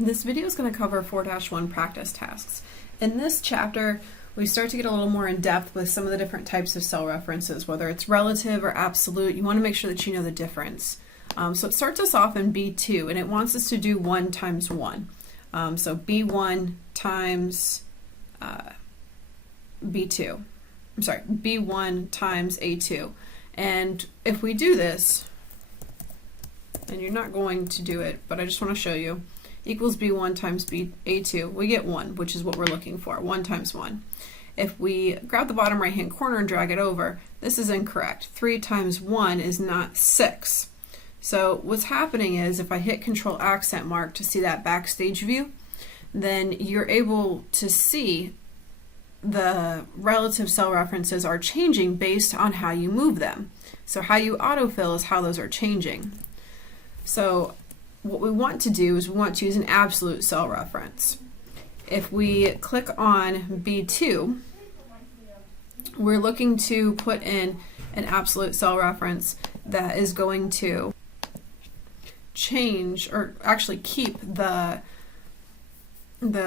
This video is going to cover 4-1 practice tasks. In this chapter, we start to get a little more in depth with some of the different types of cell references, whether it's relative or absolute. You want to make sure that you know the difference. So it starts us off in B2, and it wants us to do 1 times 1. So B1 times B2. I'm sorry, B1 times A2. And if we do this, and you're not going to do it, but I just want to show you, equals B1 times A2, we get 1, which is what we're looking for, 1 times 1. If we grab the bottom right hand corner and drag it over, this is incorrect. 3 times 1 is not 6. So what's happening is if I hit Control accent mark to see that backstage view, then you're able to see the relative cell references are changing based on how you move them. So how you autofill is how those are changing. So what we want to do is we want to use an absolute cell reference. If we click on B2, we're looking to put in an absolute cell reference that is going to change, or actually keep the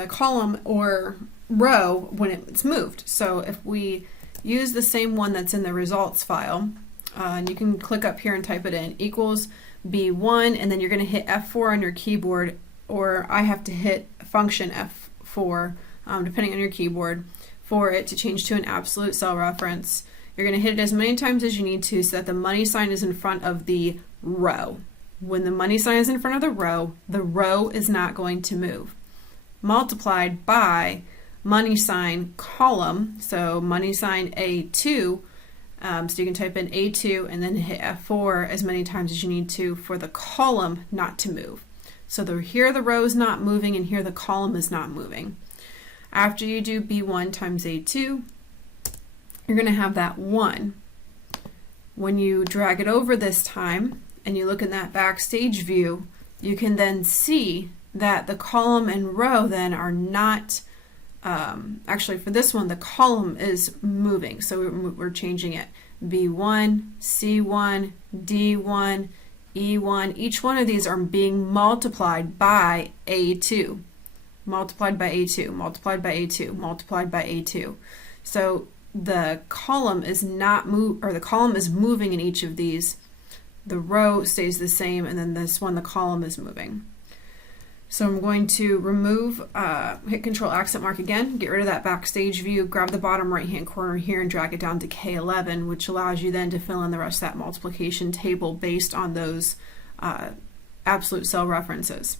column or row when it's moved. So if we use the same one that's in the results file, and you can click up here and type it in, equals B1, and then you're going to hit F4 on your keyboard, or I have to hit function F4 depending on your keyboard for it to change to an absolute cell reference. You're going to hit it as many times as you need to so that the money sign is in front of the row. When the money sign is in front of the row is not going to move. Multiplied by money sign column, so money sign A2, so you can type in A2 and then hit F4 as many times as you need to for the column not to move. So here the row is not moving and here the column is not moving. After you do B1 times A2, you're going to have that 1. When you drag it over this time and you look in that backstage view, you can then see that the column and row then are not, actually for this one the column is moving, so we're changing it. B1, C1, D1, E1, each one of these are being multiplied by A2, multiplied by A2, multiplied by A2, multiplied by A2. So the column is not the column is moving in each of these. The row stays the same, and then this one, the column is moving. So I'm going to remove, hit Control accent mark again, get rid of that backstage view, grab the bottom right hand corner here and drag it down to K11, which allows you then to fill in the rest of that multiplication table based on those absolute cell references.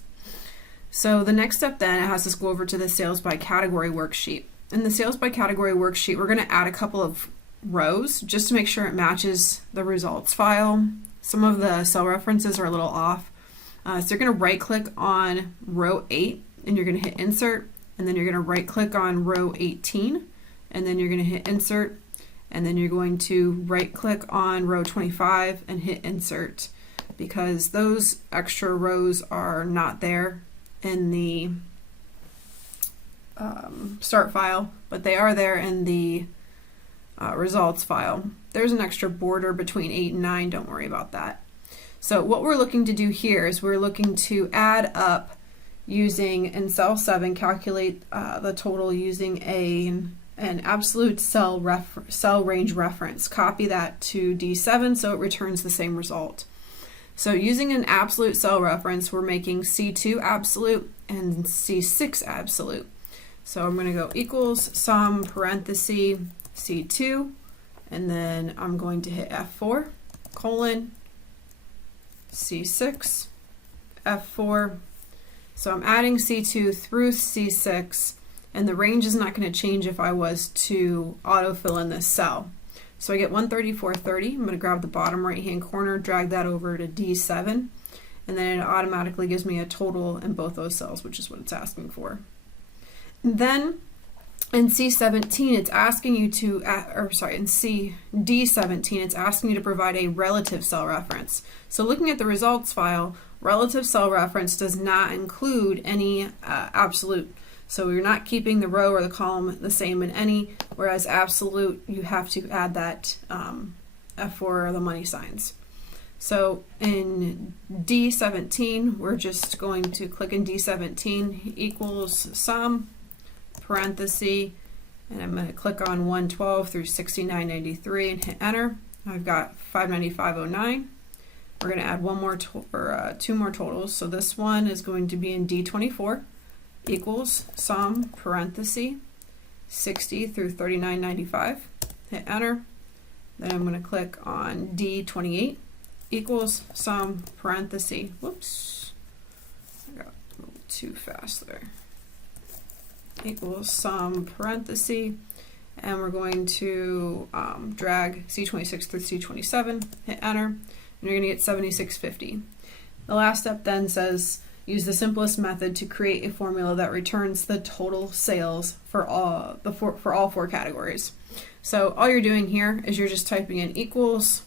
So the next step then, it has us go over to the sales by category worksheet. In the sales by category worksheet, we're going to add a couple of rows just to make sure it matches the results file. Some of the cell references are a little off. So you're going to right click on row 8 and you're going to hit insert, and then you're going to right click on row 18 and then you're going to hit insert, and then you're going to right click on row 25 and hit insert, because those extra rows are not there in the start file, but they are there in the results file. There's an extra border between 8 and 9, don't worry about that. So what we're looking to do here is we're looking to add up using, in cell 7, calculate the total using an absolute cell range reference. Copy that to D7 so it returns the same result. So using an absolute cell reference, we're making C2 absolute and C6 absolute. So I'm going to go equals sum parenthesis C2, and then I'm going to hit F4 colon C6 F4. So I'm adding C2 through C6, and the range is not going to change if I was to autofill in this cell. So I get 134.30. I'm going to grab the bottom right hand corner, drag that over to D7, and then it automatically gives me a total in both those cells, which is what it's asking for. And then in C17, it's asking you to, in D17, it's asking you to provide a relative cell reference. So looking at the results file, relative cell reference does not include any absolute. So you're not keeping the row or the column the same in any, whereas absolute, you have to add that F4 or the money signs. So in D17, we're just going to click in D17 equals sum, parenthesis, and I'm going to click on 112 through 69.93 and hit enter. I've got 595.09. We're going to add two more totals. So this one is going to be in D24 equals sum, parenthesis, 60 through 39.95. Hit enter. Then I'm going to click on D28 equals sum, parenthesis, whoops, I got a little too fast there, equals sum, parenthesis, and we're going to drag C26 through C27, hit enter, and you're going to get 7650. The last step then says use the simplest method to create a formula that returns the total sales for all four categories. So all you're doing here is you're just typing in equals,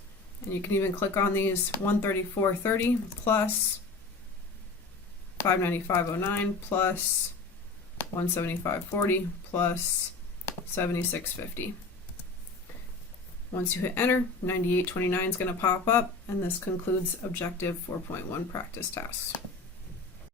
and you can even click on these, 134.30 plus 595.09 plus 175.40 plus 76.50. Once you hit enter, 98.29 is going to pop up, and this concludes Objective 4.1 practice tasks.